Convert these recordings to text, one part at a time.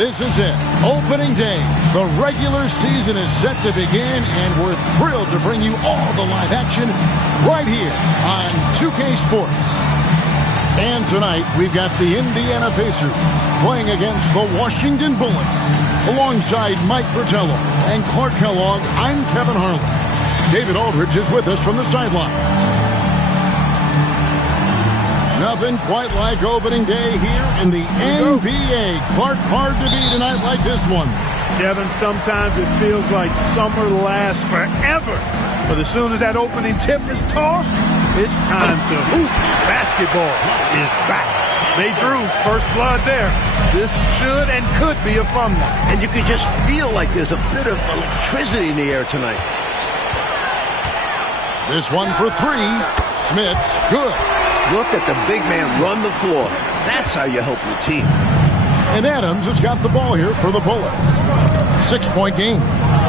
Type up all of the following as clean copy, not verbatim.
This is it. Opening day. The regular season is set to begin, and we're thrilled to bring you all the live action right here on 2K Sports. And tonight, we've got the Indiana Pacers playing against the Washington Bullets. Alongside Mike Fratello and Clark Kellogg, I'm Kevin Harlan. David Aldridge is with us from the sideline. Nothing quite like opening day here in the NBA. Clark, hard to beat a night like this one. Kevin, sometimes it feels like summer lasts forever. But as soon as that opening tip is tossed, it's time to hoop. Basketball is back. They drew first blood there. This should and could be a fun one. And you can just feel like there's a bit of electricity in the air tonight. This one for three. Smith's good. Look at the big man run the floor. That's how you help your team. And Adams has got the ball here for the Bullets. 6-point game.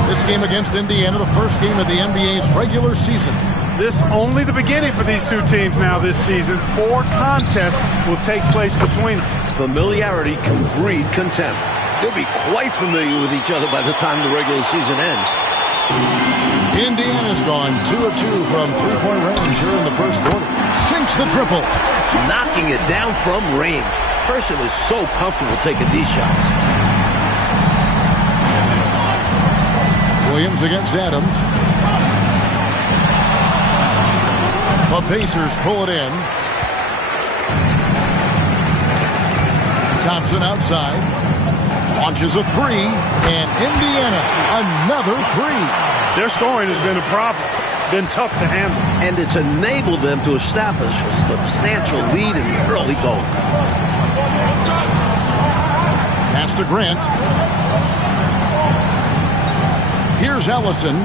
This game against Indiana, the first game of the NBA's regular season. This only the beginning for these two teams now this season. 4 contests will take place between them. Familiarity can breed contempt. They'll be quite familiar with each other by the time the regular season ends. Indiana's gone 2 of 2 from three-point range here in the first quarter. Sinks the triple. Knocking it down from range. Person is so comfortable taking these shots. Williams against Adams. The Pacers pull it in. Thompson outside. Launches a three. And Indiana, another three. Their scoring has been a problem. Been tough to handle. And it's enabled them to establish a substantial lead in the early going. Pass to Grant. Here's Ellison.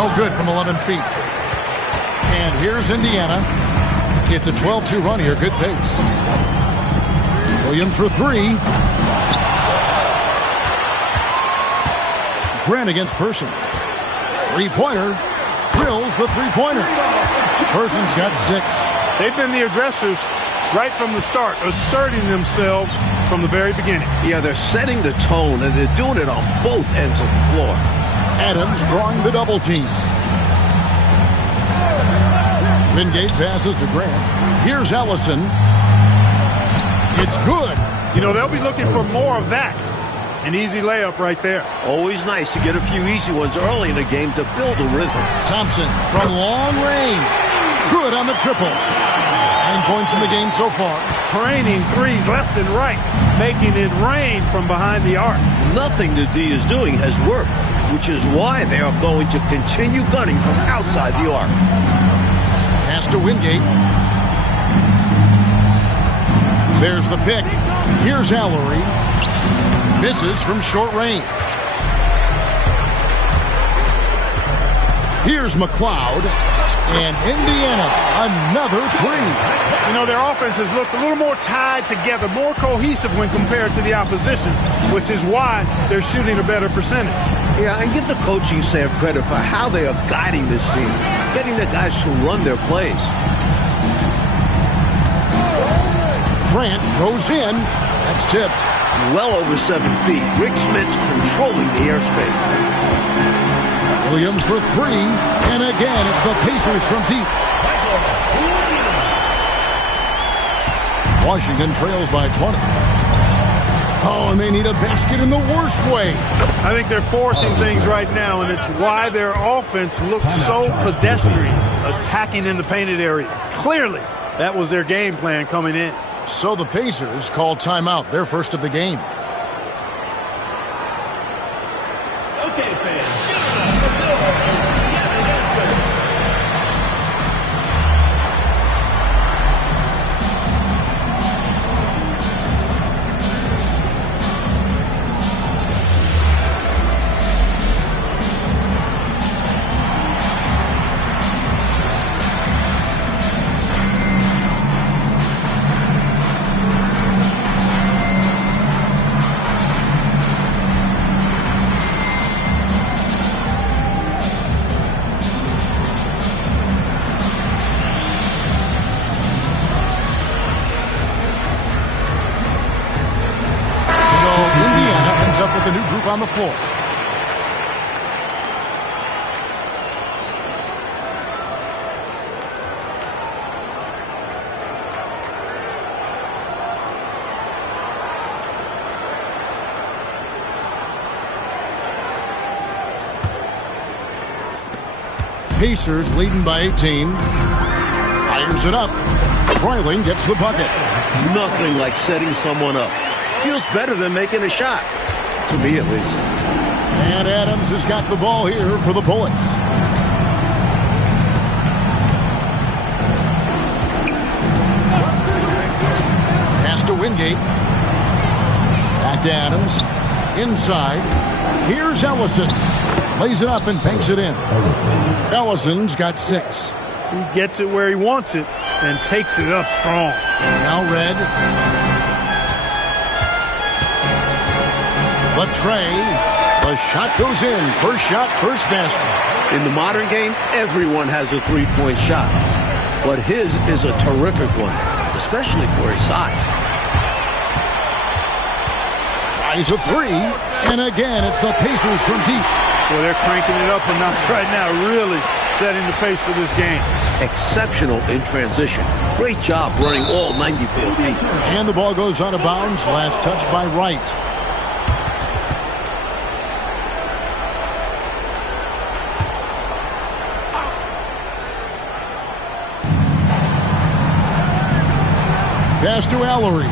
Oh, good from 11 feet. And here's Indiana. It's a 12-2 run here. Good pace. Williams for three. Grant against Person. Three-pointer. Drills the three-pointer. Person's got 6. They've been the aggressors right from the start, asserting themselves from the very beginning. Yeah, they're setting the tone, and they're doing it on both ends of the floor. Adams drawing the double team. Wingate passes to Grant. Here's Ellison. It's good. You know, they'll be looking for more of that. An easy layup right there. Always nice to get a few easy ones early in the game to build a rhythm. Thompson from long range. Good on the triple. 9 points in the game so far. Training threes left and right, making it rain from behind the arc. Nothing the D is doing has worked, which is why they are going to continue gunning from outside the arc. Pass to Wingate. There's the pick. Here's Allery. Misses from short range. Here's McLeod. And Indiana, another three. You know, their offense has looked a little more tied together, more cohesive when compared to the opposition, which is why they're shooting a better percentage. Yeah, and give the coaching staff credit for how they are guiding this team, getting the guys to run their plays. Grant goes in. That's tipped. Well over 7 feet. Rick Smith's controlling the airspace. Williams for three. And again, it's the Pacers from deep. Washington trails by 20. Oh, and they need a basket in the worst way. I think they're forcing things right now, and it's why their offense looks so pedestrian, attacking in the painted area. Clearly, that was their game plan coming in. So the Pacers call timeout, their first of the game. Okay, fans. on the floor. Pacers leading by 18. Fires it up. Freiling gets the bucket. Nothing like setting someone up. Feels better than making a shot. To me, at least. And Adams has got the ball here for the Bullets. Pass to Wingate. Back to Adams. Inside. Here's Ellison. Lays it up and banks it in. Ellison's got 6. He gets it where he wants it and takes it up strong. Now Red. The tray. The shot goes in. First shot, first basket. In the modern game, everyone has a three-point shot. But his is a terrific one, especially for his size. Tries a 3. And again, it's the Pacers from deep. Well, they're cranking it up a notch right now, really setting the pace for this game. Exceptional in transition. Great job running all 94 feet. And the ball goes out of bounds. Last touch by Wright. Pass to Allery.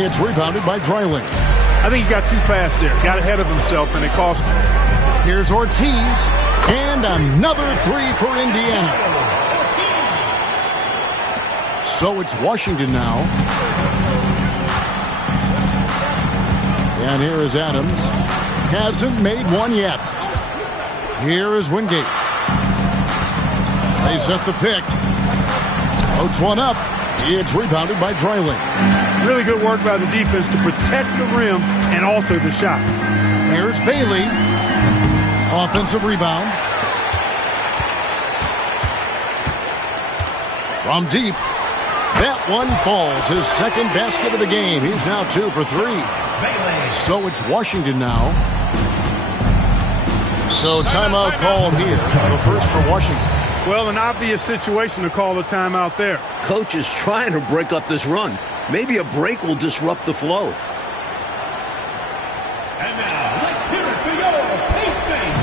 It's rebounded by Freiling. I think he got too fast there. Got ahead of himself, and it cost him. Here's Ortiz. And another 3 for Indiana. So it's Washington now. And here is Adams. Hasn't made one yet. Here is Wingate. They set the pick. Floats one up. It's rebounded by Freiling. Really good work by the defense to protect the rim and alter the shot. Here's Bailey. Offensive rebound. From deep. That one falls. His second basket of the game. He's now 2 for 3. So it's Washington now. So timeout called here. The first for Washington. Well, an obvious situation to call a timeout there. Coach is trying to break up this run. Maybe a break will disrupt the flow. And now, let's hear it for your Pacers.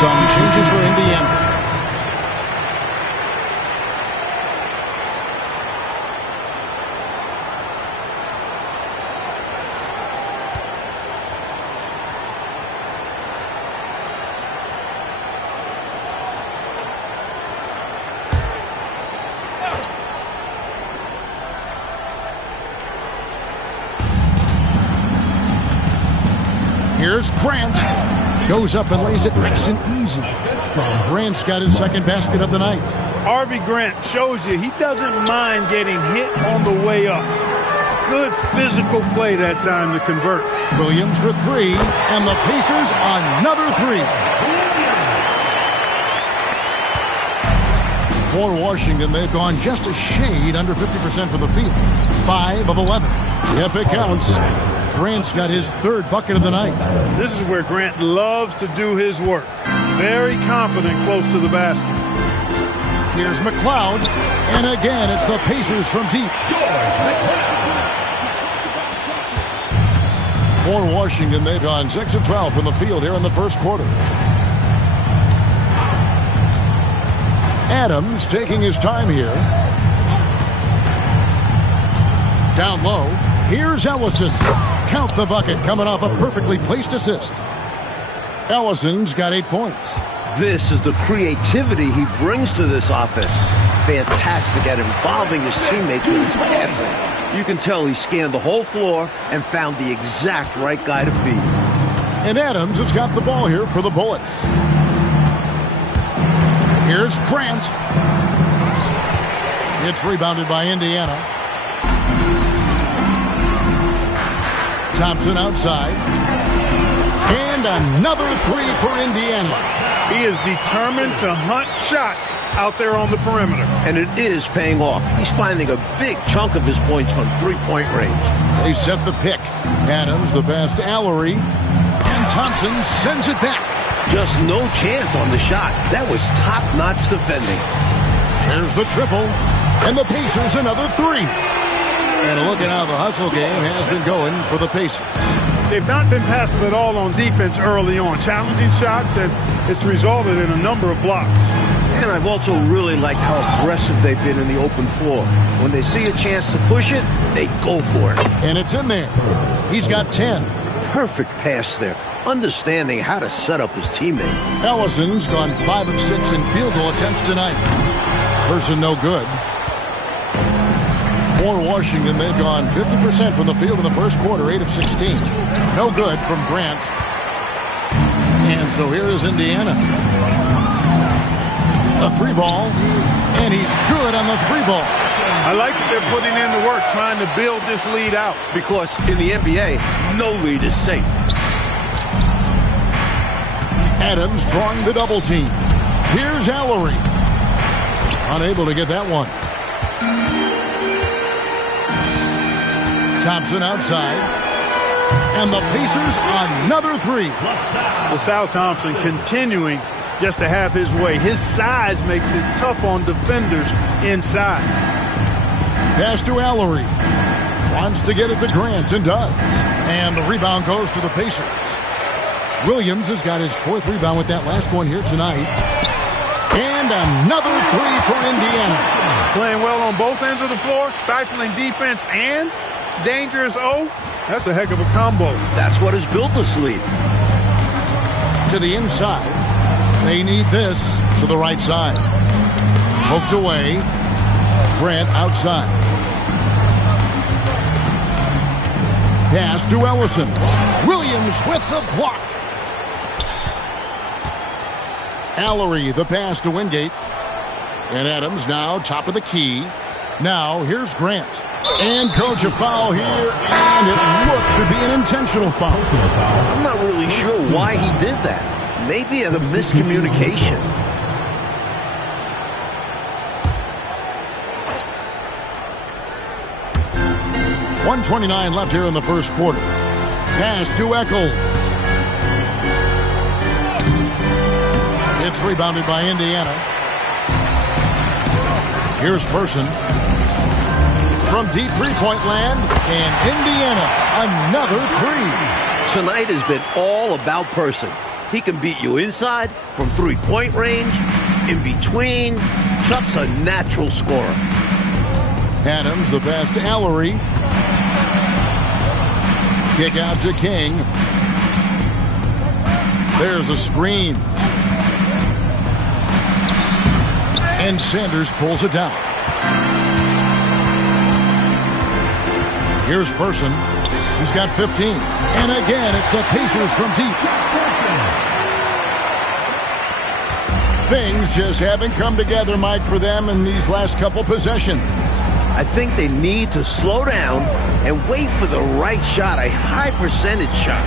Some changes for Indiana. Here's Grant. Goes up and lays it nice and easy. Grant's got his second basket of the night. Harvey Grant shows you he doesn't mind getting hit on the way up. Good physical play that time to convert. Williams for 3, and the Pacers another 3. For Washington, they've gone just a shade under 50% from the field. 5 of 11. Yep, it counts. Grant's got his third bucket of the night. This is where Grant loves to do his work. Very confident close to the basket. Here's McLeod, and again, it's the Pacers from deep. For Washington, they've gone 6 of 12 from the field here in the first quarter. Adams taking his time here. Down low, here's Ellison. Count the bucket, coming off a perfectly placed assist. Ellison's got 8 points. This is the creativity he brings to this offense. Fantastic at involving his teammates with his passing. You can tell he scanned the whole floor and found the exact right guy to feed. And Adams has got the ball here for the Bullets. Here's Grant. It's rebounded by Indiana. Thompson outside. And another three for Indiana. He is determined to hunt shots out there on the perimeter. And it is paying off. He's finding a big chunk of his points from three-point range. They set the pick. Adams, the pass to Allery. And Thompson sends it back. Just no chance on the shot. That was top-notch defending. There's the triple. And the Pacers another three. And look at how the hustle game has been going for the Pacers. They've not been passive at all on defense early on. Challenging shots, and it's resulted in a number of blocks. And I've also really liked how aggressive they've been in the open floor. When they see a chance to push it, they go for it. And it's in there. He's got 10. Perfect pass there. Understanding how to set up his teammate. Ellison's gone 5 of 6 in field goal attempts tonight. Person no good. For Washington, they've gone 50% from the field in the first quarter, 8 of 16. No good from Grant. And so here is Indiana. A three ball, and he's good on the three ball. I like that they're putting in the work trying to build this lead out. Because in the NBA, no lead is safe. Adams drawing the double team. Here's Allery. Unable to get that one. Thompson outside. And the Pacers another three. LaSalle Thompson continuing just to have his way. His size makes it tough on defenders inside. Pass to Allery. Wants to get it to Grant and does. And the rebound goes to the Pacers. Williams has got his 4th rebound with that last one here tonight. And another three for Indiana. Playing well on both ends of the floor, stifling defense and dangerous O. That's a heck of a combo. That's what has built this lead. To the inside. They need this to the right side. Poked away. Grant outside. Pass to Ellison. Williams with the block. Allery, the pass to Wingate. And Adams now top of the key. Now here's Grant. And coach a foul here, and it looked to be an intentional foul. I'm not really sure why he did that. Maybe a miscommunication. .129 left here in the first quarter. Pass to Echols. It's rebounded by Indiana. Here's Person. From deep three-point land, and Indiana, another three. Tonight has been all about Person. He can beat you inside, from three-point range, in between. Chuck's a natural scorer. Adams, the pass to Allery. Kick out to King. There's a screen. And Sanders pulls it down. Here's Person. He's got 15. And again, it's the Pacers from deep. Things just haven't come together, Mike, for them in these last couple possessions. I think they need to slow down and wait for the right shot, a high percentage shot.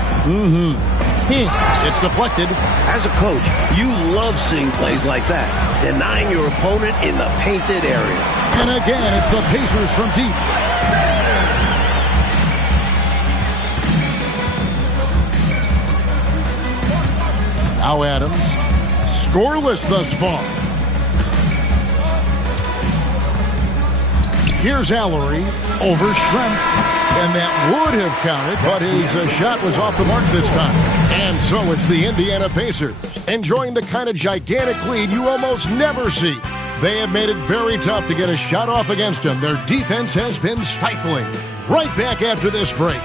It's deflected. As a coach, you love seeing plays like that, denying your opponent in the painted area. And again, it's the Pacers from deep. Now Adams, scoreless thus far. Here's Allery over Schrempf, and that would have counted, but his shot was off the mark this time. And so it's the Indiana Pacers, enjoying the kind of gigantic lead you almost never see. They have made it very tough to get a shot off against them. Their defense has been stifling. Right back after this break.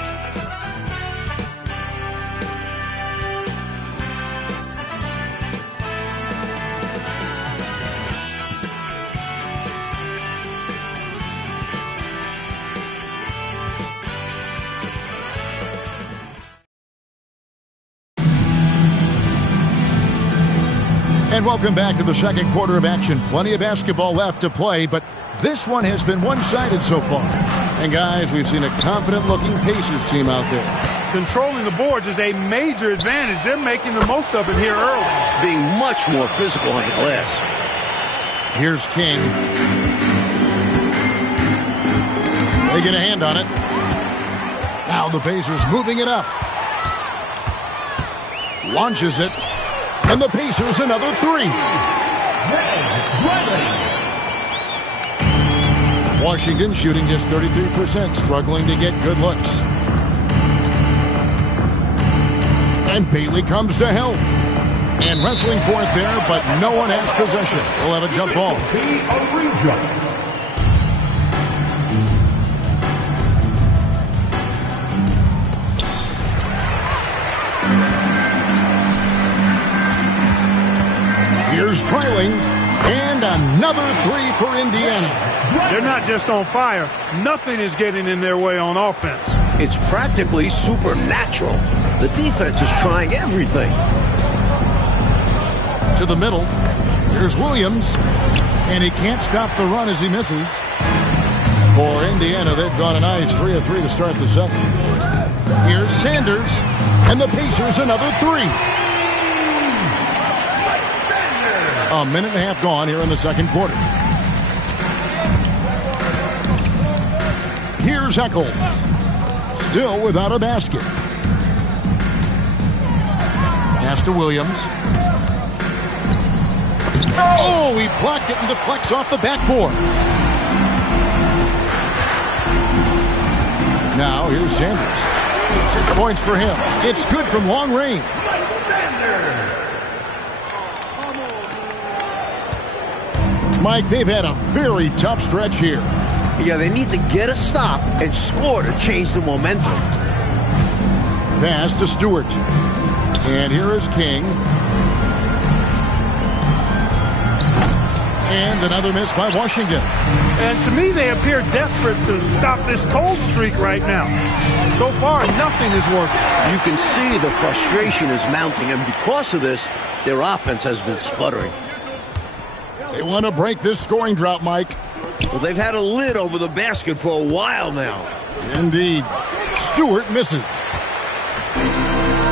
And welcome back to the second quarter of action. Plenty of basketball left to play, but this one has been one-sided so far. And guys, we've seen a confident-looking Pacers team out there. Controlling the boards is a major advantage. They're making the most of it here early. Being much more physical on the glass. Here's King. They get a hand on it. Now the Pacers moving it up. Launches it. And the Pacers another three. Washington shooting just 33%, struggling to get good looks. And Bailey comes to help. And wrestling for it there, but no one has possession. We'll have a jump ball. Here's trailing, and another three for Indiana. They're not just on fire. Nothing is getting in their way on offense. It's practically supernatural. The defense is trying everything. To the middle. Here's Williams, and he can't stop the run as he misses. For Indiana, they've gone a nice 3 of 3 to start the second. Here's Sanders, and the Pacers another three. A minute and a half gone here in the second quarter. Here's Eccles. Still without a basket. Pass to Williams. Oh, he blocked it and deflects off the backboard. Now here's Sanders. 6 points for him. It's good from long range. Mike, they've had a very tough stretch here. Yeah, they need to get a stop and score to change the momentum. Pass to Stewart. And here is King. And another miss by Washington. And to me, they appear desperate to stop this cold streak right now. So far, nothing is working. You can see the frustration is mounting, and because of this, their offense has been sputtering. They want to break this scoring drought, Mike. Well, they've had a lid over the basket for a while now. Indeed. Stewart misses.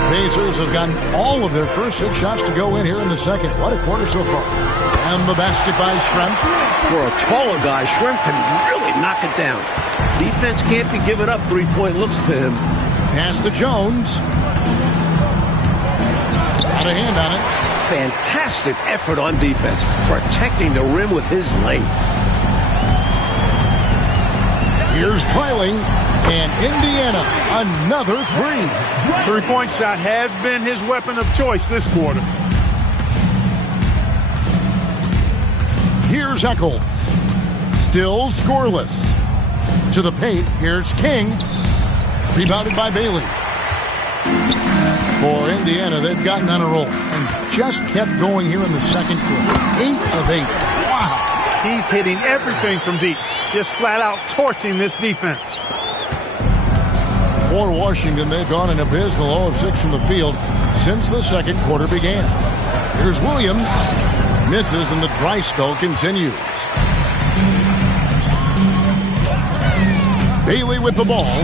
Pacers have gotten all of their first 6 shots to go in here in the second. What a quarter so far. And the basket by Schrempf. For a taller guy, Schrempf can really knock it down. Defense can't be giving up three-point looks to him. Pass to Jones. Got a hand on it. Fantastic effort on defense, protecting the rim with his length. Here's trailing, and Indiana, another three. Three-point shot has been his weapon of choice this quarter. Here's Eccles. Still scoreless. To the paint, here's King. Rebounded by Bailey. For Indiana, they've gotten on a roll and just kept going here in the second quarter. 8 of 8. Wow. He's hitting everything from deep. Just flat out torching this defense. For Washington, they've gone an abysmal 0 of 6 from the field since the second quarter began. Here's Williams. Misses, and the dry spell continues. Bailey with the ball.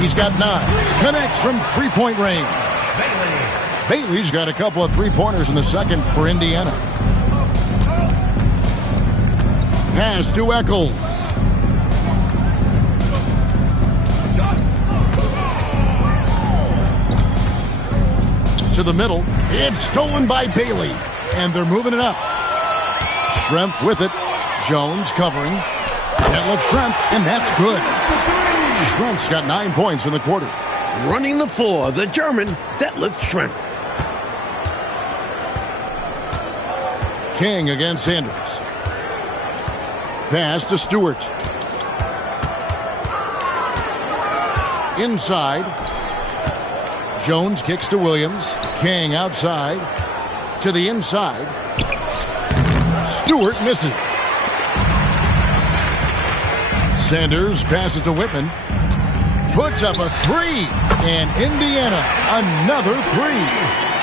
He's got 9. Connects from three-point range. Bailey's got a couple of three-pointers in the second for Indiana. Pass to Eccles. To the middle. It's stolen by Bailey. And they're moving it up. Schrempf with it. Jones covering. Detlef Schrempf, and that's good. Schrempf's got 9 points in the quarter. Running the floor, the German, Detlef Schrempf. King against Sanders. Pass to Stewart. Inside. Jones kicks to Williams. King outside. To the inside. Stewart misses. Sanders passes to Whitman. Puts up a three. And Indiana, another three.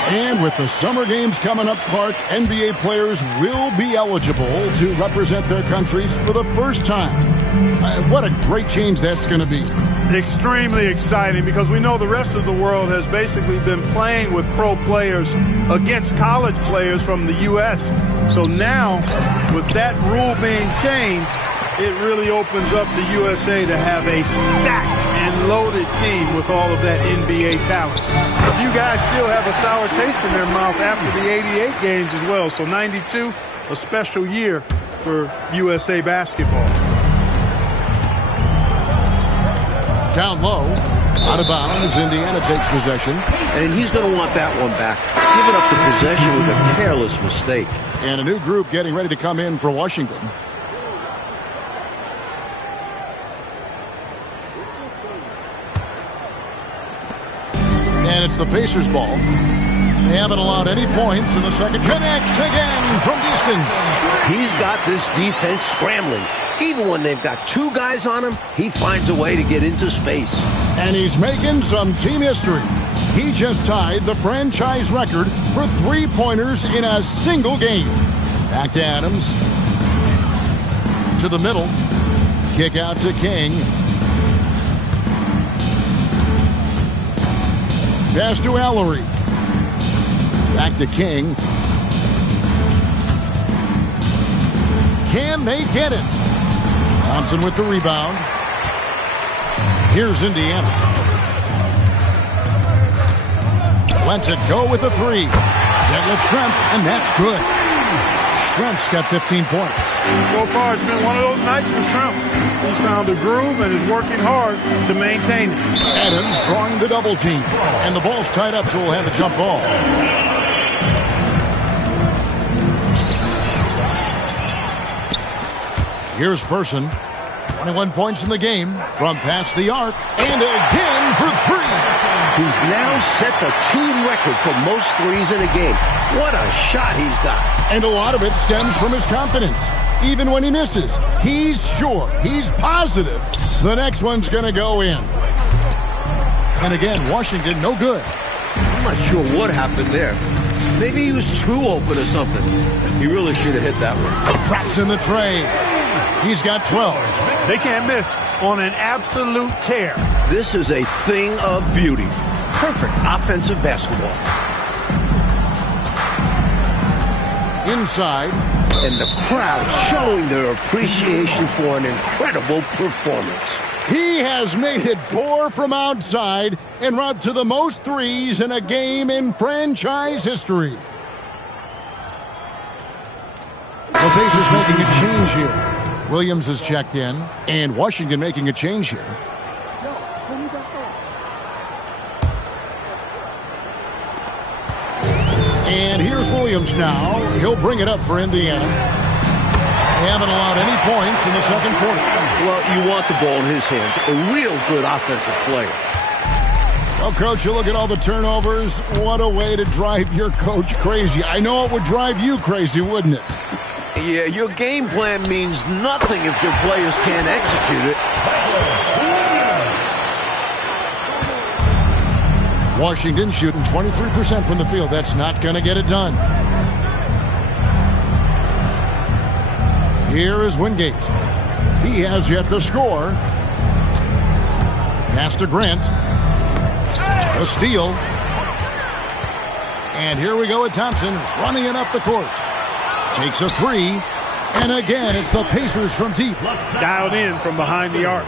And with the summer games coming up, Clark, NBA players will be eligible to represent their countries for the first time. What a great change that's going to be. Extremely exciting, because we know the rest of the world has basically been playing with pro players against college players from the U.S. So now, with that rule being changed, it really opens up the USA to have a stacked and loaded team with all of that NBA talent. A few guys still have a sour taste in their mouth after the 88 games as well. So 92, a special year for USA basketball. Down low, out of bounds, Indiana takes possession. And he's going to want that one back. Giving up the possession with a careless mistake. And a new group getting ready to come in for Washington. And it's the Pacers' ball. They haven't allowed any points in the second. Connects again from distance. He's got this defense scrambling. Even when they've got two guys on him, he finds a way to get into space. And he's making some team history. He just tied the franchise record for three-pointers in a single game. Back to Adams. To the middle. Kick out to King. Pass to Allery. Back to King. Can they get it? Thompson with the rebound. Here's Indiana. Lets it go with the three. Detlef Schrempf, and that's good. Schrempf's got 15 points. So far, it's been one of those nights for Schrempf. He's found a groove and is working hard to maintain it. Adams drawing the double team. And the ball's tied up, so we'll have a jump ball. Here's Person. 21 points in the game from past the arc. And again for three. He's now set the team record for most threes in a game. What a shot he's got. And a lot of it stems from his confidence. Even when he misses, he's sure, he's positive the next one's going to go in. And again, Washington, no good. I'm not sure what happened there. Maybe he was too open or something. He really should have hit that one. Traps in the tray. He's got 12. They can't miss on an absolute tear. This is a thing of beauty. Perfect offensive basketball. Inside. And the crowd showing their appreciation for an incredible performance. He has made it pour from outside en route to the most threes in a game in franchise history. The Pacers making a change here. Williams has checked in, and Washington making a change here. And here's Williams now. He'll bring it up for Indiana. They haven't allowed any points in the second quarter. Well, you want the ball in his hands. A real good offensive player. Well, Coach, you look at all the turnovers. What a way to drive your coach crazy. I know it would drive you crazy, wouldn't it? Yeah, your game plan means nothing if your players can't execute it. Washington shooting 23% from the field. That's not going to get it done. Here is Wingate. He has yet to score. Pass to Grant. A steal. And here we go with Thompson running it up the court. Takes a three. And again, it's the Pacers from deep. Dialed in from behind the arc.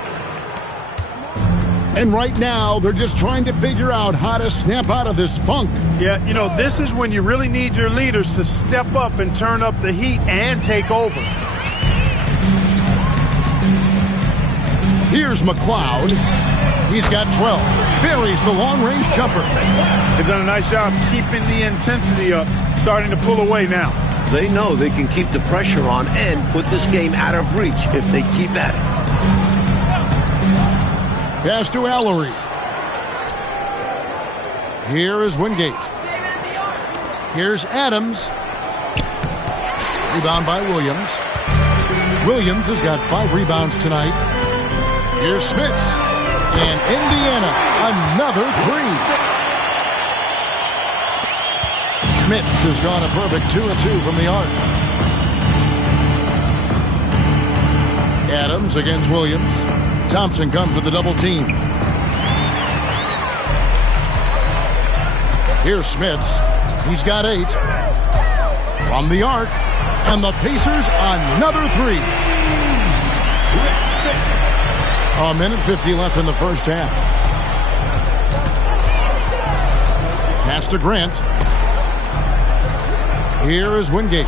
And right now, they're just trying to figure out how to snap out of this funk. Yeah, you know, this is when you really need your leaders to step up and turn up the heat and take over. Here's McLeod. He's got 12. Buries the long-range jumper. They've done a nice job keeping the intensity up, starting to pull away now. They know they can keep the pressure on and put this game out of reach if they keep at it. Pass to Allery. Here is Wingate. Here's Adams. Rebound by Williams. Williams has got 5 rebounds tonight. Here's Smits. And Indiana, another 3. Smits has gone a perfect 2 of 2 from the arc. Adams against Williams. Thompson comes with the double team. Here's Smits. He's got 8. From the arc. And the Pacers another 3. A minute 50 left in the first half. Pass to Grant. Here is Wingate.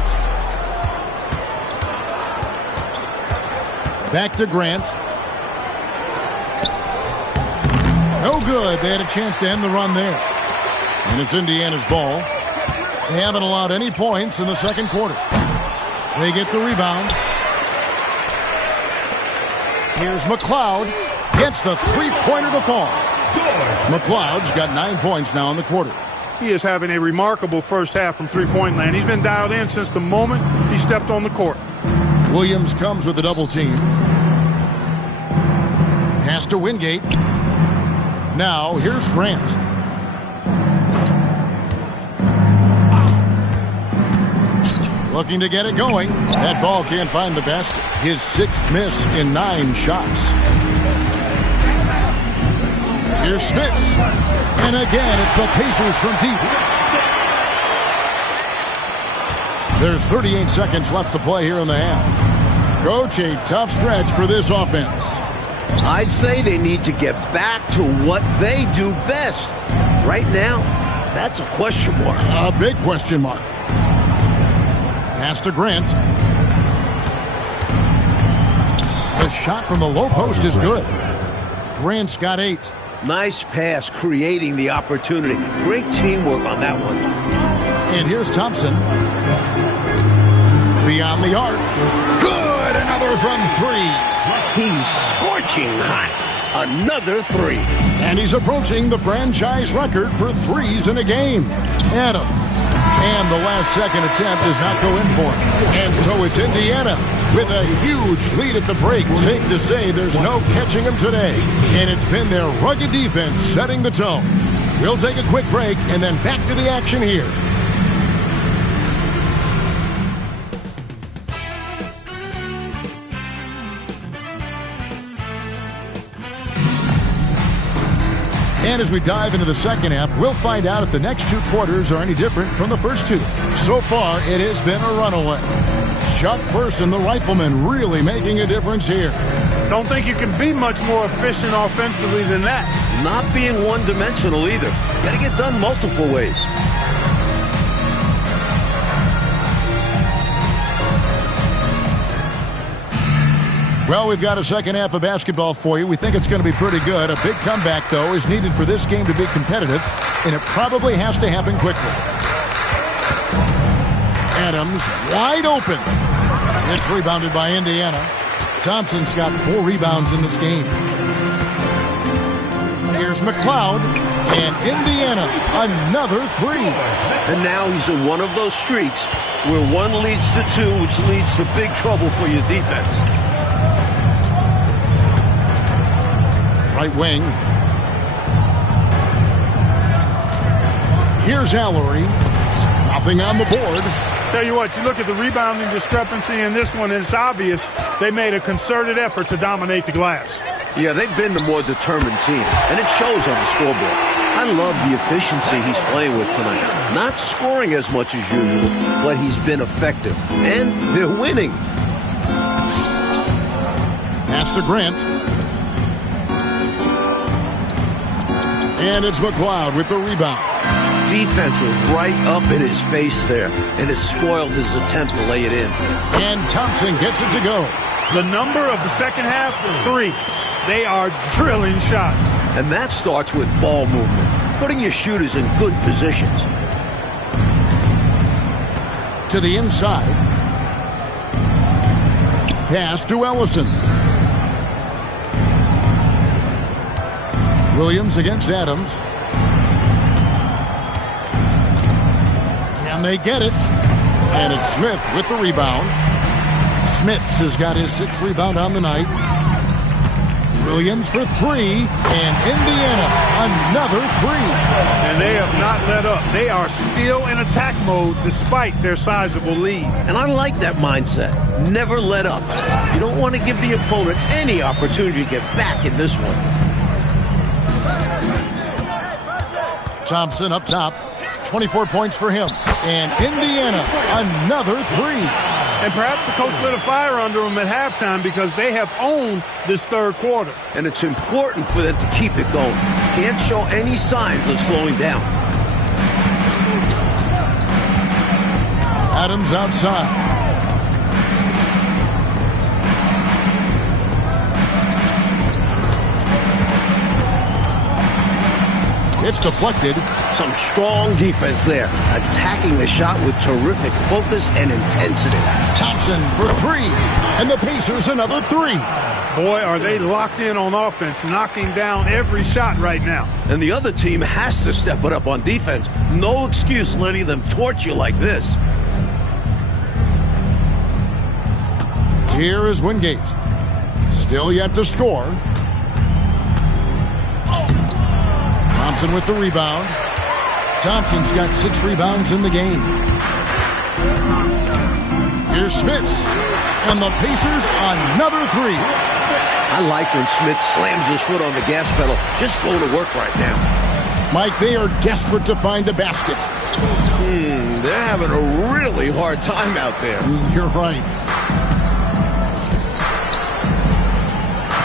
Back to Grant. No good. They had a chance to end the run there. And it's Indiana's ball. They haven't allowed any points in the second quarter. They get the rebound. Here's McLeod. Gets the three-pointer to fall. McLeod's got 9 points now in the quarter. He is having a remarkable first half from three-point land. He's been dialed in since the moment he stepped on the court. Williams comes with the double team. Pass to Wingate. Now here's Grant. Looking to get it going. That ball can't find the basket. His 6th miss in 9 shots. Here's Smits. And again, it's the Pacers from deep. There's 38 seconds left to play here in the half. Coach, a tough stretch for this offense. I'd say they need to get back to what they do best. Right now, that's a question mark. A big question mark. Pass to Grant. The shot from the low post is good. Grant's got 8. Nice pass, creating the opportunity. Great teamwork on that one. And here's Thompson. Beyond the arc. Good! Another from 3. He's scorching hot. Another 3. And he's approaching the franchise record for threes in a game. Adams. And the last second attempt does not go in for him. And so it's Indiana with a huge lead at the break. Safe to say there's no catching them today. And it's been their rugged defense setting the tone. We'll take a quick break and then back to the action here. And as we dive into the second half, we'll find out if the next 2 quarters are any different from the first 2. So far, it has been a runaway. Chuck Person, the rifleman, really making a difference here. Don't think you can be much more efficient offensively than that. Not being one-dimensional either. Got to get done multiple ways. Well, we've got a second half of basketball for you. We think it's going to be pretty good. A big comeback, though, is needed for this game to be competitive, and it probably has to happen quickly. Adams wide open. It's rebounded by Indiana. Thompson's got 4 rebounds in this game. Here's McLeod, and Indiana, another 3. And now he's in one of those streaks where 1 leads to 2, which leads to big trouble for your defense. Right wing. Here's Allery. Nothing on the board. Tell you what, you look at the rebounding discrepancy in this one, it's obvious they made a concerted effort to dominate the glass. Yeah, they've been the more determined team, and it shows on the scoreboard. I love the efficiency he's playing with tonight. Not scoring as much as usual, but he's been effective, and they're winning. Pass to Grant. And it's McLeod with the rebound. Defense was right up in his face there, and it spoiled his attempt to lay it in. And Thompson gets it to go. The number of the second half, 3. They are drilling shots. And that starts with ball movement, putting your shooters in good positions. To the inside. Pass to Ellison. Williams against Adams. Can they get it? And it's Smith with the rebound. Smits has got his 6th rebound on the night. Williams for three, and Indiana another three. And they have not let up. They are still in attack mode despite their sizable lead. And I like that mindset. Never let up. You don't want to give the opponent any opportunity to get back in this one. Thompson up top. 24 points for him. And Indiana another three. And perhaps the coach lit a fire under them at halftime because they have owned this third quarter. And it's important for them to keep it going. Can't show any signs of slowing down. Adams outside. It's deflected. Some strong defense there, attacking the shot with terrific focus and intensity. Thompson for three, and the Pacers another three. Boy, are they locked in on offense, knocking down every shot right now. And the other team has to step it up on defense. No excuse letting them torch you like this. Here is Wingate. Still yet to score. Thompson with the rebound. Thompson's got 6 rebounds in the game. Here's Smits. And the Pacers another three. I like when Smits slams his foot on the gas pedal. Just go to work right now. Mike, they are desperate to find a basket. They're having a really hard time out there. You're right.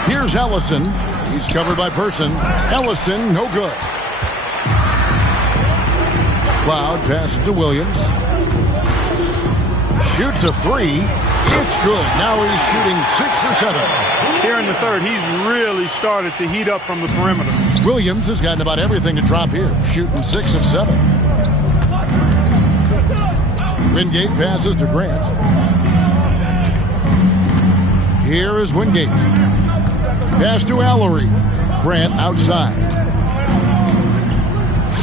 Here's Ellison. He's covered by Person. Ellison, no good. Cloud passes to Williams. Shoots a three. It's good. Now he's shooting 6 for 7. Here in the third, he's really started to heat up from the perimeter. Williams has gotten about everything to drop here, shooting 6 of 7. Wingate passes to Grant. Here is Wingate. Pass to Allery. Grant outside.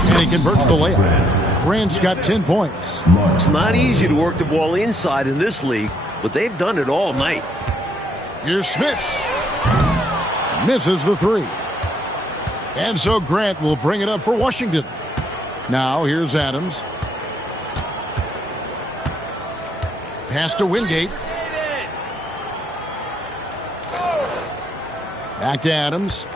And he converts the layup. Grant's got 10 points. It's not easy to work the ball inside in this league, but they've done it all night. Here's Smits. Misses the three. And so Grant will bring it up for Washington. Now here's Adams. Pass to Wingate. Back to Adams.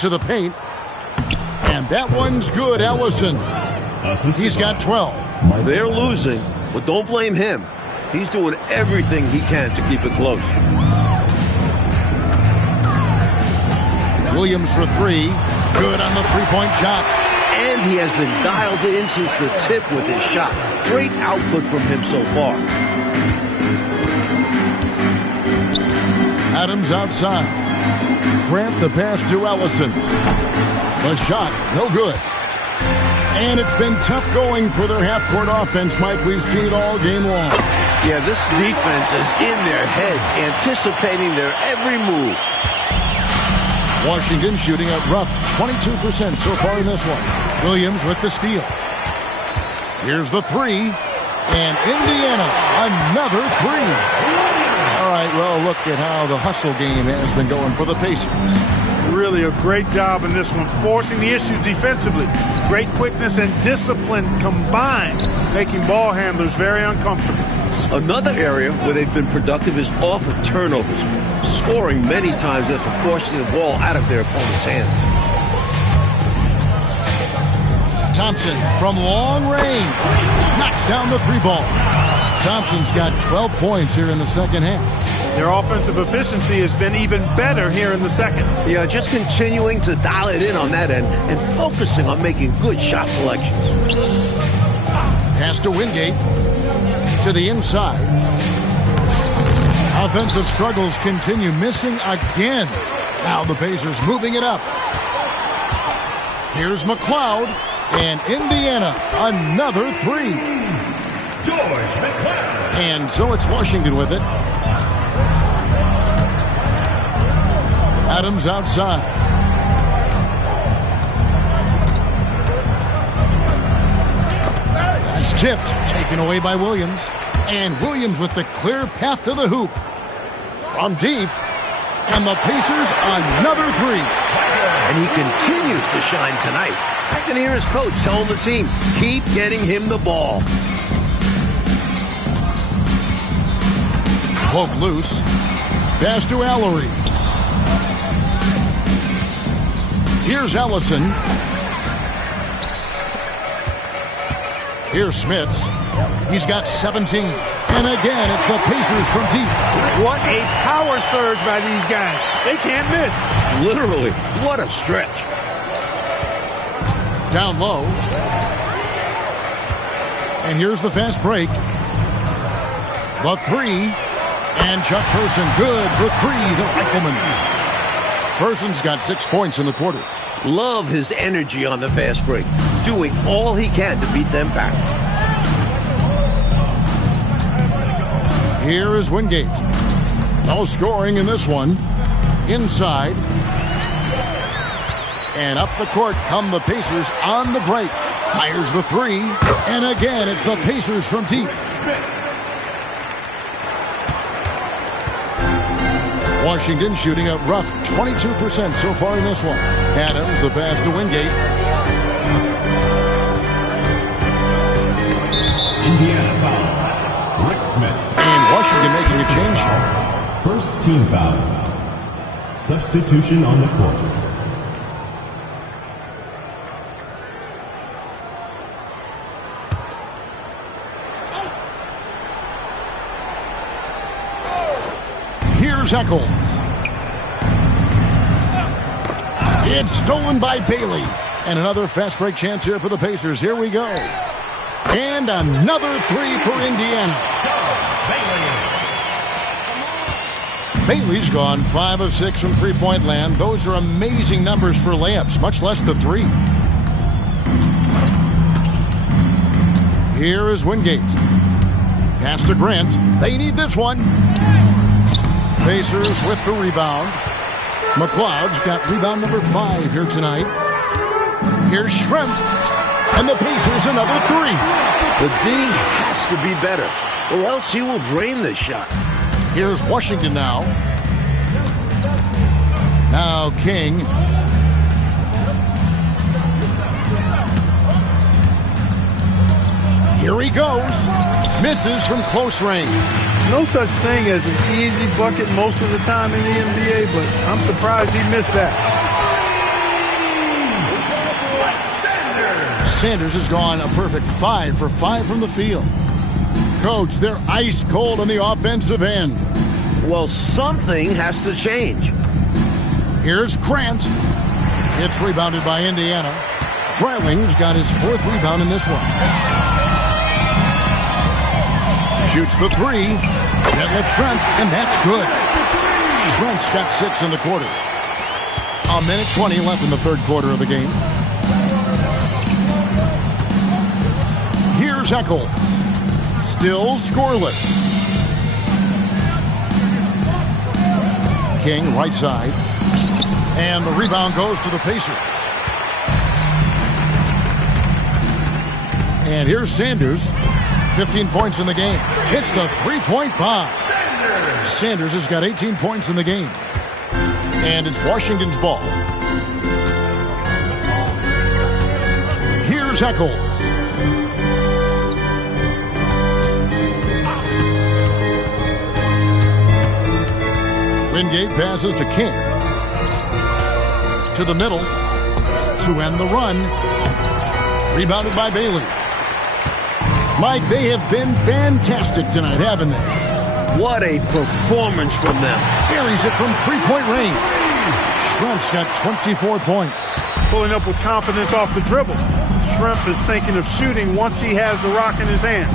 To the paint. And that one's good, Ellison. He's got 12. They're losing, but don't blame him. He's doing everything he can to keep it close. Williams for three. Good on the three-point shot. And he has been dialed in since the tip with his shot. Great output from him so far. Adams outside. Grant the pass to Ellison. The shot, no good. And it's been tough going for their half-court offense, Mike. We've seen it all game long. Yeah, this defense is in their heads, anticipating their every move. Washington shooting a rough 22% so far in this one. Williams with the steal. Here's the three. And Indiana, another three. All right, well, look at how the hustle game has been going for the Pacers. Really a great job in this one, forcing the issues defensively. Great quickness and discipline combined, making ball handlers very uncomfortable. Another area where they've been productive is off of turnovers, scoring many times after forcing the ball out of their opponent's hands. Thompson from long range knocks down the three ball. Thompson's got 12 points here in the second half. Their offensive efficiency has been even better here in the second. Yeah, just continuing to dial it in on that end and focusing on making good shot selections. Pass to Wingate. To the inside. Offensive struggles continue, missing again. Now the Pacers moving it up. Here's McLeod, and Indiana, another three. George McLeod. And so it's Washington with it. Adams outside. That's tipped, taken away by Williams. And Williams with the clear path to the hoop. From deep. And the Pacers another three. And he continues to shine tonight. I can hear his coach telling the team, keep getting him the ball. Poke loose. Pass to Allery. Here's Ellison. Here's Smits. He's got 17. And again, it's the Pacers from deep. What a power surge by these guys. They can't miss. Literally, what a stretch. Down low. And here's the fast break. The three. And Chuck Person good for three, the rifleman. Person's got 6 points in the quarter. Love his energy on the fast break. Doing all he can to beat them back. Here is Wingate. No scoring in this one. Inside. And up the court come the Pacers on the break. Fires the three. And again, it's the Pacers from deep. Washington shooting a rough 22% so far in this one. Adams, the pass to Wingate. Indiana foul. Rick Smits. And Washington making a change. First team foul. Substitution on the court. Here's Eccles. It's stolen by Bailey. And another fast break chance here for the Pacers. Here we go. And another three for Indiana. Bailey's gone 5 of 6 from three-point land. Those are amazing numbers for layups, much less the three. Here is Wingate. Pass to Grant. They need this one. Pacers with the rebound. McLeod's got rebound number 5 here tonight. Here's Schrempf. And the Pacers another three. The D has to be better, or else he will drain this shot. Here's Washington now. Now King. Here he goes. Misses from close range. No such thing as an easy bucket most of the time in the NBA, but I'm surprised he missed that. Sanders has gone a perfect 5 for 5 from the field. Coach, they're ice cold on the offensive end. Well, something has to change. Here's Grant. It's rebounded by Indiana. Freiling's got his 4th rebound in this one. Shoots the three. Detlef Schrempf, and that's good. Schrempf's got 6 in the quarter. A minute 20 left in the third quarter of the game. Here's Eccles. Still scoreless. King, right side. And the rebound goes to the Pacers. And here's Sanders. 15 points in the game. Hits the three-point bomb. Sanders has got 18 points in the game. And it's Washington's ball. Here's Eccles. Wingate passes to King. To the middle. To end the run. Rebounded by Bailey. Mike, they have been fantastic tonight, haven't they? What a performance from them. Buries it from three-point range. Schrempf's got 24 points. Pulling up with confidence off the dribble. Schrempf is thinking of shooting once he has the rock in his hands.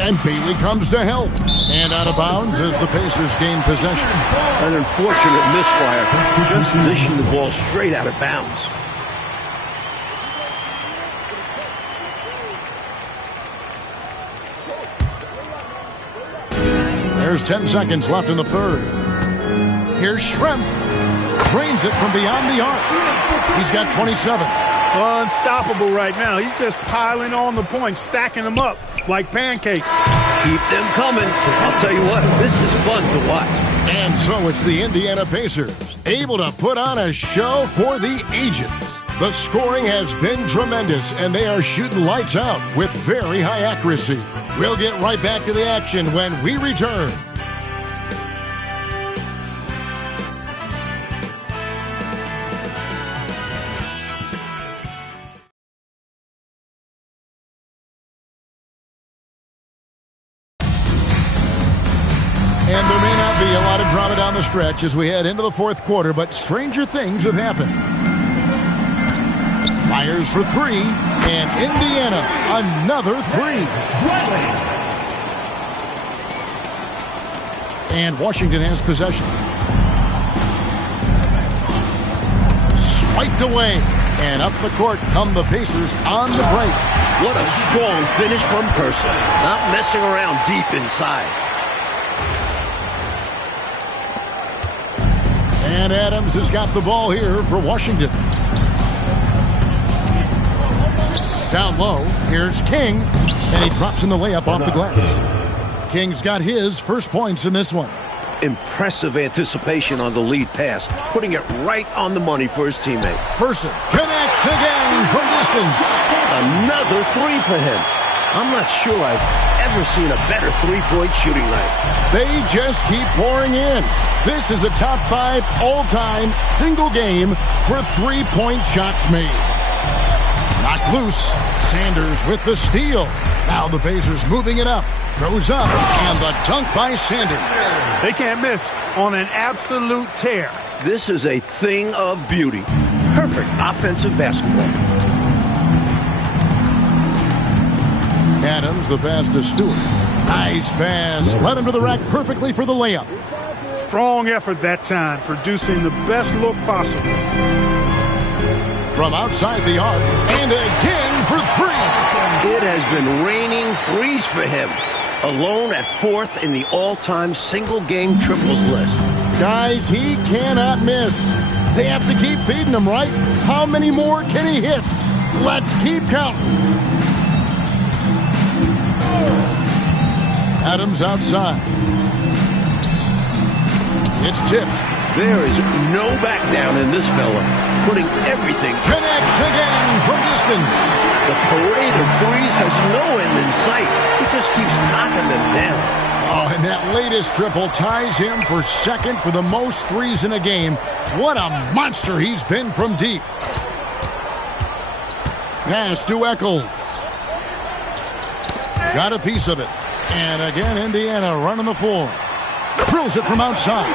And Bailey comes to help. And out of bounds as the Pacers gain possession. An unfortunate misfire. Just dishing the ball straight out of bounds. There's 10 seconds left in the third. Here's Schrempf. Drains it from beyond the arc. He's got 27. Unstoppable right now. He's just piling on the points, stacking them up like pancakes. Keep them coming. I'll tell you what, this is fun to watch. And so it's the Indiana Pacers, able to put on a show for the ages. The scoring has been tremendous, and they are shooting lights out with very high accuracy. We'll get right back to the action when we return. And there may not be a lot of drama down the stretch as we head into the fourth quarter, but stranger things have happened. Fires for three, and Indiana, another three. And Washington has possession. Swiped away, and up the court come the Pacers on the break. What a strong finish from Person. Not messing around deep inside. And Adams has got the ball here for Washington. Down low, here's King, and he drops in the layup off the glass. King's got his first points in this one. Impressive anticipation on the lead pass, putting it right on the money for his teammate. Person connects again from distance. Another three for him. I'm not sure I've ever seen a better three-point shooting night. They just keep pouring in. This is a top 5 all-time single game for three-point shots made. Knocked loose. Sanders with the steal. Now the Pacers moving it up. Goes up, and the dunk by Sanders. They can't miss on an absolute tear. This is a thing of beauty. Perfect offensive basketball. Adams, the pass to Stewart. Nice pass. Led him to the rack perfectly for the layup. Strong effort that time, producing the best look possible. From outside the arc, and again for three. It has been raining threes for him. Alone at 4th in the all-time single-game triples list. Guys, he cannot miss. They have to keep feeding him, right? How many more can he hit? Let's keep counting. Adams outside. It's tipped. There is no back down in this fella. Putting everything. Connects again from distance. The parade of threes has no end in sight. He just keeps knocking them down. Oh, and that latest triple ties him for second for the most threes in a game. What a monster he's been from deep. Pass to Eccles. Got a piece of it. And again, Indiana running the floor. Drills it from outside.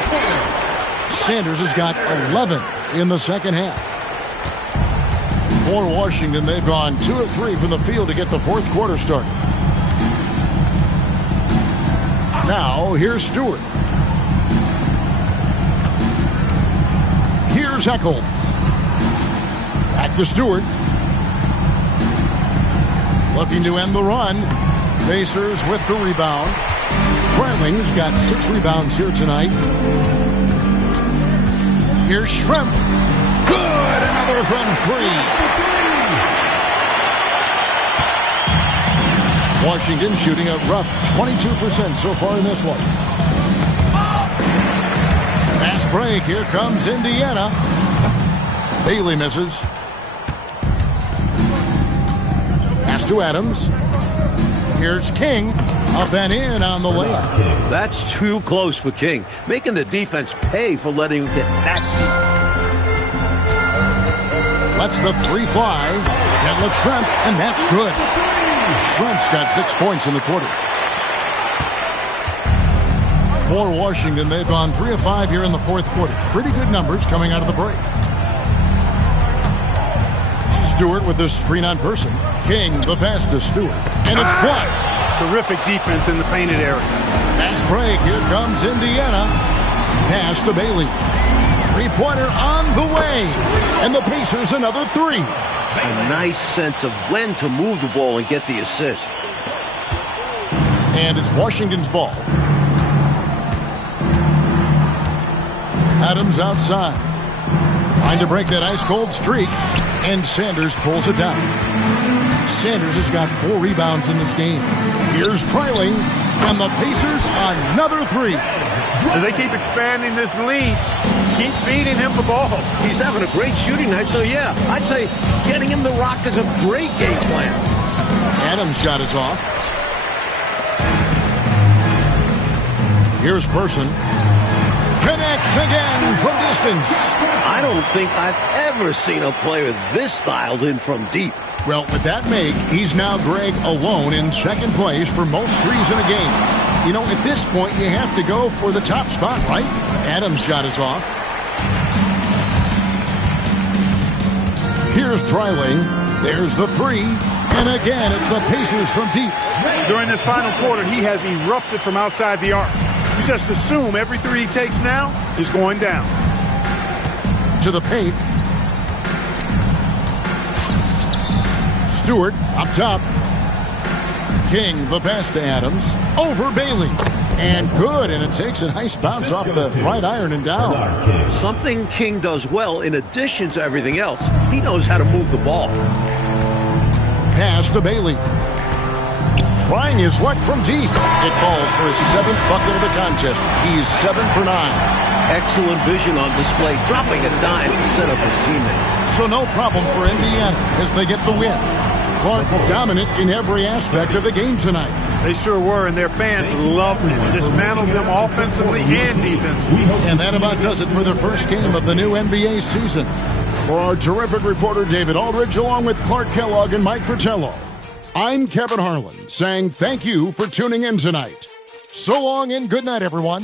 Sanders has got 11 in the second half. For Washington, they've gone 2 of 3 from the field to get the fourth quarter started. Now, here's Stewart. Here's Eccles. Back to Stewart. Looking to end the run. Pacers with the rebound. Brandling's got 6 rebounds here tonight. Here's Schrempf. Good! Another from 3. Washington shooting a rough 22% so far in this one. Fast break. Here comes Indiana. Bailey misses. Pass to Adams. Here's King. Up and in on the layup. That's too close for King. Making the defense pay for letting him get that deep. Lets the three fly. Detlef Schrempf, and that's good. Schrempf's got 6 points in the quarter. For Washington, they've gone 3 of 5 here in the fourth quarter. Pretty good numbers coming out of the break. Stewart with the screen on Person. King, the pass to Stewart. And it's blocked. Terrific defense in the painted area. Fast break. Here comes Indiana. Pass to Bailey. Three-pointer on the way. And the Pacers another 3. A nice sense of when to move the ball and get the assist. And it's Washington's ball. Adams outside. Trying to break that ice-cold streak. and Sanders pulls it down. Sanders has got 4 rebounds in this game. Here's Treiling, and the Pacers another 3. As they keep expanding this lead, keep feeding him the ball. He's having a great shooting night, so yeah, I'd say getting him the rock is a great game plan. Adams' shot is off. Here's Person. Connects again from distance. I don't think I've ever seen a player this dialed in from deep. Well, with that make, he's now Greg alone in second place for most threes in a game. You know, at this point, you have to go for the top spot, right? Adams' shot is off. Here's Treiling. There's the 3. And again, it's the Pacers from deep. During this final quarter, he has erupted from outside the arc. You just assume every 3 he takes now is going down. To the paint. Stewart up top. King, the pass to Adams. Over Bailey. And good, and it takes a nice bounce off the right iron and down. Something King does well in addition to everything else. He knows how to move the ball. Pass to Bailey. Trying his luck from deep. It falls for his 7th bucket of the contest. He's 7 for 9. Excellent vision on display, dropping a dime to set up his teammate. So no problem for Indiana as they get the win. Clark dominant in every aspect of the game tonight. They sure were, and their fans loved it. Dismantled them offensively and defensively. And that about does it for the first game of the new NBA season. For our terrific reporter David Aldridge, along with Clark Kellogg and Mike Fratello, I'm Kevin Harlan saying thank you for tuning in tonight. So long and good night, everyone.